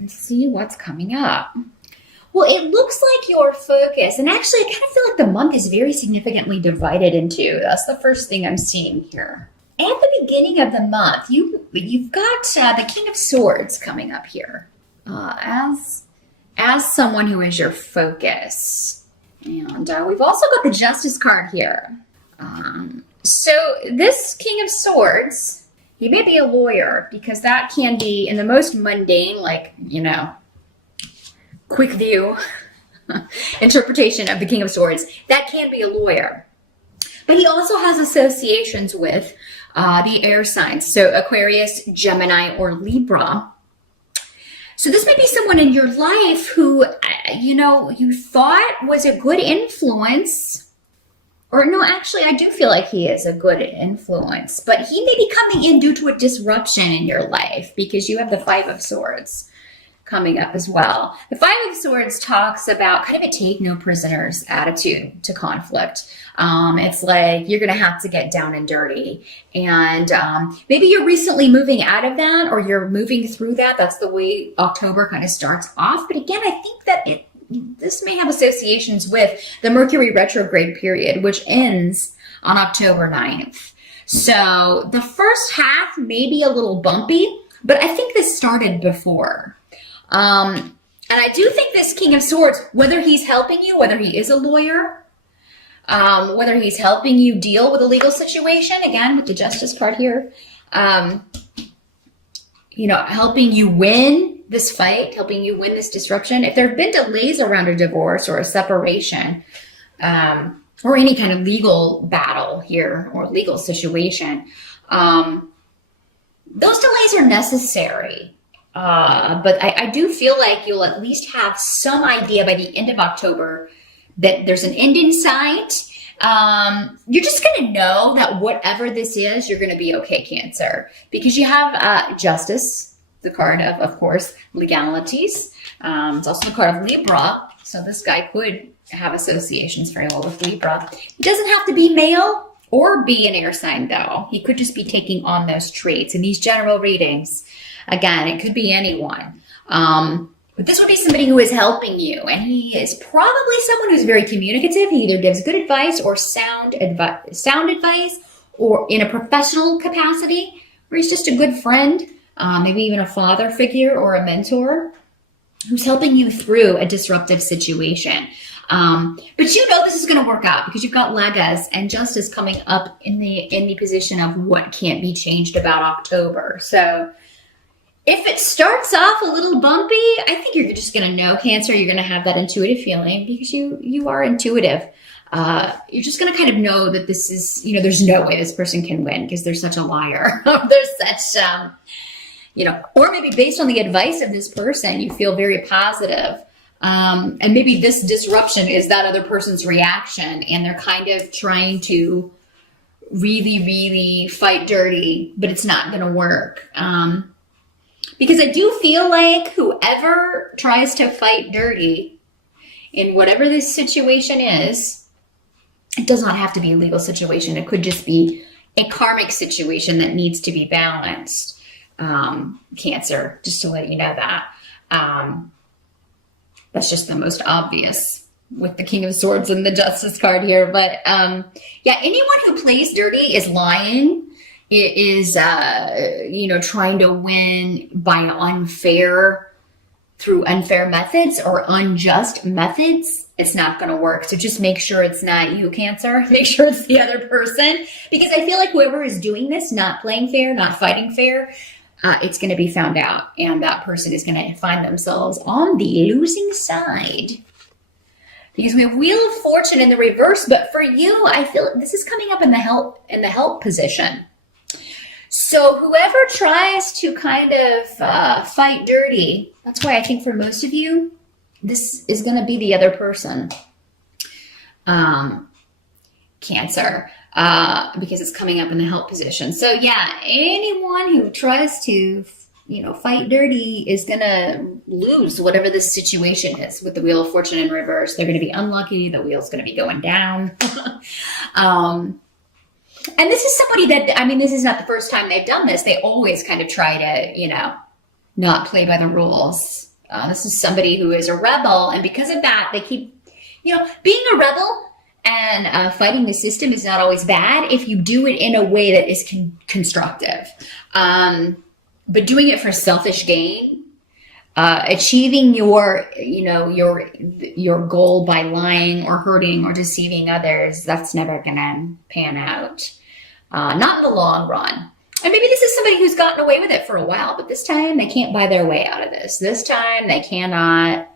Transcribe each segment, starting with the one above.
and see what's coming up. Well, it looks like your focus, and actually I kind of feel like the month is very significantly divided in two. That's the first thing I'm seeing here. At the beginning of the month, you've got the King of Swords coming up here as someone who is your focus. And we've also got the Justice card here. So this King of Swords, he may be a lawyer, because that can be in the most mundane, like, quick view interpretation of the King of Swords. That can be a lawyer. But he also has associations with the air signs. So Aquarius, Gemini, or Libra. So this may be someone in your life who, you thought was a good influence. Or no, actually, I do feel like he is a good influence. But he may be coming in due to a disruption in your life, because you have the Five of Swords coming up as well. The Five of Swords talks about kind of a take no prisoners attitude to conflict. It's like you're going to have to get down and dirty. And maybe you're recently moving out of that, or you're moving through that. That's the way October kind of starts off. But again, I think that this may have associations with the Mercury retrograde period, which ends on October 9th. So the first half may be a little bumpy, but I think this started before. And I do think this King of Swords, whether he's helping you, whether he is a lawyer, whether he's helping you deal with a legal situation, again, with the Justice card here, helping you win this fight, helping you win this disruption. If there have been delays around a divorce or a separation, or any kind of legal battle here or legal situation, those delays are necessary. But I do feel like you'll at least have some idea by the end of October that there's an end in sight. You're just going to know that whatever this is, you're going to be okay, Cancer, because you have Justice, the card of course, legalities. It's also the card of Libra. So this guy could have associations very well with Libra. He doesn't have to be male or be an air sign, though. He could just be taking on those traits in these general readings. Again, it could be anyone. But this would be somebody who is helping you. And he is probably someone who's very communicative. He either gives good advice or sound advice, or in a professional capacity, or he's just a good friend, maybe even a father figure or a mentor who's helping you through a disruptive situation. But this is going to work out, because you've got Legas and Justice coming up in the position of what can't be changed about October. So if it starts off a little bumpy, I think you're just going to know, Cancer. You're going to have that intuitive feeling, because you are intuitive. You're just going to kind of know that this is, there's no way this person can win, because they're such a liar. They're such, or maybe based on the advice of this person, you feel very positive. And maybe this disruption is that other person's reaction, and they're kind of trying to really, really fight dirty, but it's not going to work. Because I do feel like whoever tries to fight dirty in whatever this situation is, it does not have to be a legal situation. It could just be a karmic situation that needs to be balanced. Cancer, just to let you know that. That's just the most obvious with the King of Swords and the Justice card here. But anyone who plays dirty is lying. It is, trying to win through unfair methods or unjust methods. It's not going to work. So just make sure it's not you, Cancer. Make sure it's the other person. Because I feel like whoever is doing this, not playing fair, not fighting fair, it's going to be found out. And that person is going to find themselves on the losing side. Because we have Wheel of Fortune in the reverse. But for you, I feel this is coming up in the help position. So whoever tries to kind of fight dirty, that's why I think for most of you, this is going to be the other person, Cancer, because it's coming up in the help position. So anyone who tries to, fight dirty is going to lose whatever the situation is with the Wheel of Fortune in reverse. They're going to be unlucky. The wheel's going to be going down. And this is somebody that, this is not the first time they've done this. They always kind of try to, not play by the rules. This is somebody who is a rebel, and because of that, they keep, being a rebel and fighting the system is not always bad if you do it in a way that is constructive. But doing it for selfish gain, achieving your goal by lying or hurting or deceiving others, that's never gonna pan out. Not in the long run. And maybe this is somebody who's gotten away with it for a while, but this time they can't buy their way out of this. This time they cannot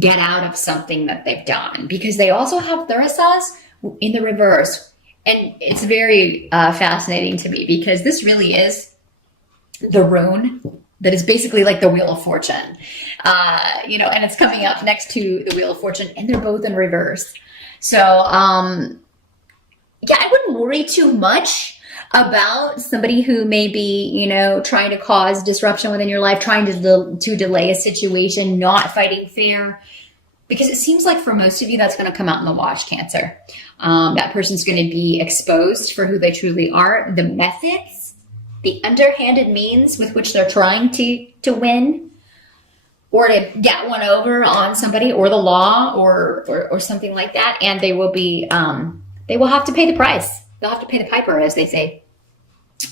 get out of something that they've done, because they also have Thurisaz in the reverse. And it's very fascinating to me, because this really is the rune that is basically like the Wheel of Fortune, and it's coming up next to the Wheel of Fortune, and they're both in reverse. So, I wouldn't worry too much about somebody who may be, trying to cause disruption within your life, trying to delay a situation, not fighting fair, because it seems like for most of you, that's going to come out in the wash, Cancer. That person's going to be exposed for who they truly are, the methods, the underhanded means with which they're trying to win or to get one over on somebody, or the law, or something like that. And they will be, they will have to pay the price. They'll have to pay the piper, as they say.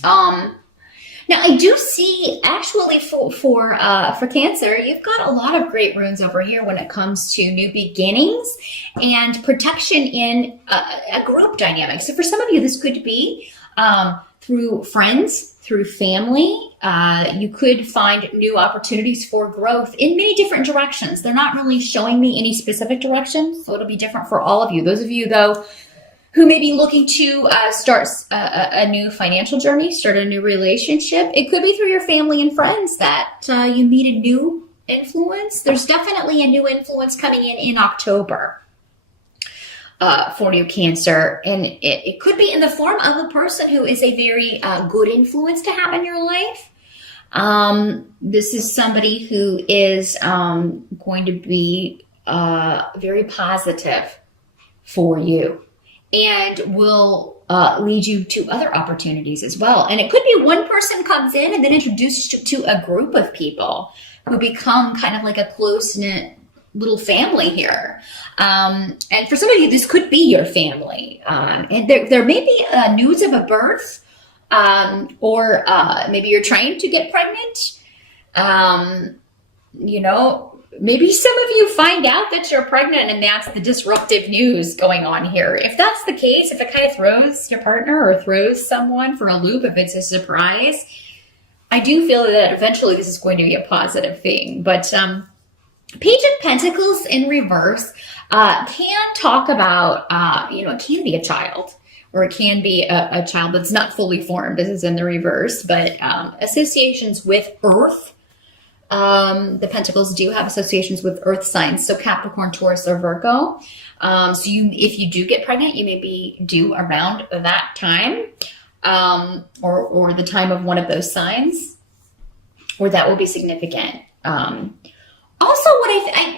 Now I do see actually for Cancer, you've got a lot of great runes over here when it comes to new beginnings and protection in a group dynamic. So for some of you, this could be through friends, through family. You could find new opportunities for growth in many different directions. They're not really showing me any specific direction, so it'll be different for all of you. Those of you, though, who may be looking to start a new financial journey, start a new relationship. It could be through your family and friends that you meet a new influence. There's definitely a new influence coming in October for you, Cancer. And it could be in the form of a person who is a very good influence to have in your life. This is somebody who is going to be very positive for you, and will lead you to other opportunities as well. And it could be one person comes in and then introduces you to a group of people who become kind of like a close-knit little family here. And for some of you, this could be your family. And there may be news of a birth, or maybe you're trying to get pregnant. Maybe some of you find out that you're pregnant, and that's the disruptive news going on here. If that's the case, if it kind of throws your partner or throws someone for a loop, if it's a surprise, I do feel that eventually this is going to be a positive thing. But Page of Pentacles in reverse can talk about, it can be a child, or it can be a child that's not fully formed. This is in the reverse, but associations with Earth. The Pentacles do have associations with Earth signs, so Capricorn, Taurus, or Virgo. If you do get pregnant, you may be due around that time, or the time of one of those signs, or that will be significant. Also,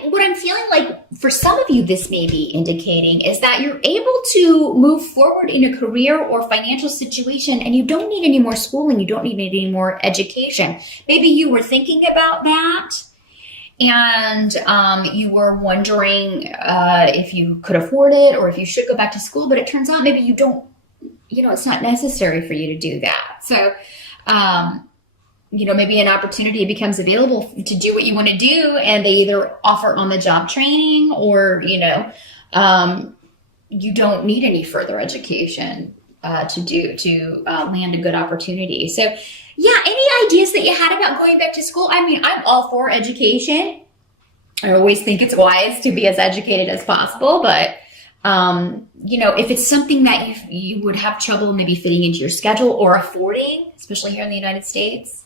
what I'm feeling like for some of you, this may be indicating is that you're able to move forward in a career or financial situation, and you don't need any more schooling. You don't need any more education. Maybe you were thinking about that, and you were wondering if you could afford it or if you should go back to school, but it turns out maybe you don't, it's not necessary for you to do that. So, maybe an opportunity becomes available to do what you want to do, and they either offer on-the-job training, or, you don't need any further education to land a good opportunity. So, any ideas that you had about going back to school? I mean, I'm all for education. I always think it's wise to be as educated as possible, but if it's something that you would have trouble maybe fitting into your schedule or affording, especially here in the United States.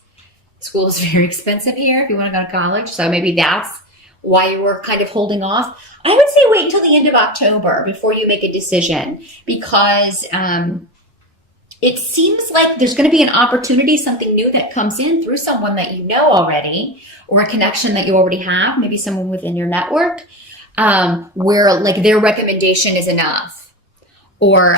School is very expensive here if you want to go to college. So maybe that's why you were kind of holding off. I would say wait until the end of October before you make a decision, because it seems like there's going to be an opportunity, something new that comes in through someone that you know already, or a connection that you already have, maybe someone within your network, where like their recommendation is enough, or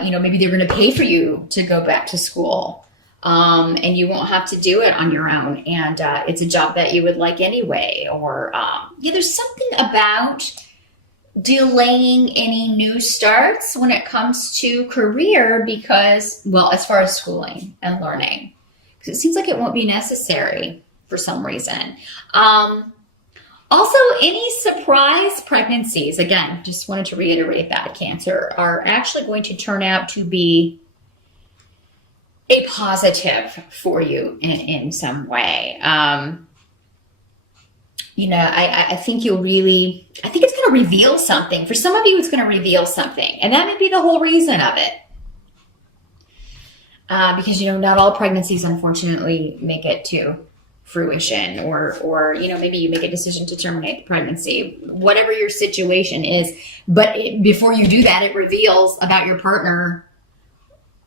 maybe they're going to pay for you to go back to school. and you won't have to do it on your own. And it's a job that you would like anyway. Or yeah, there's something about delaying any new starts when it comes to career because, well, as far as schooling and learning, because it seems like it won't be necessary for some reason. Also, any surprise pregnancies, again, just wanted to reiterate that, Cancer, are actually going to turn out to be a positive for you in some way. You know, I think you'll really, I think it's going to reveal something. For some of you, it's going to reveal something. And that may be the whole reason of it. Because, you know, not all pregnancies, unfortunately, make it to fruition, or you know, maybe you make a decision to terminate the pregnancy, whatever your situation is. But before you do that, it reveals about your partner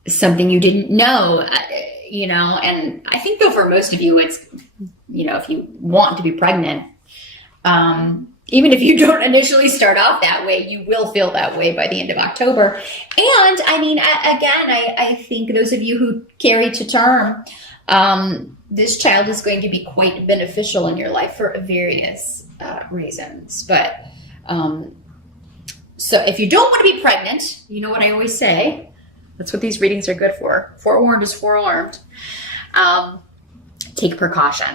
something you didn't know, you know. And I think though for most of you, it's, you know, if you want to be pregnant, even if you don't initially start off that way, you will feel that way by the end of October. And I mean, again, I think those of you who carry to term, this child is going to be quite beneficial in your life for various reasons. But so if you don't want to be pregnant, you know what I always say, that's what these readings are good for. Forewarned is forearmed. Take precaution.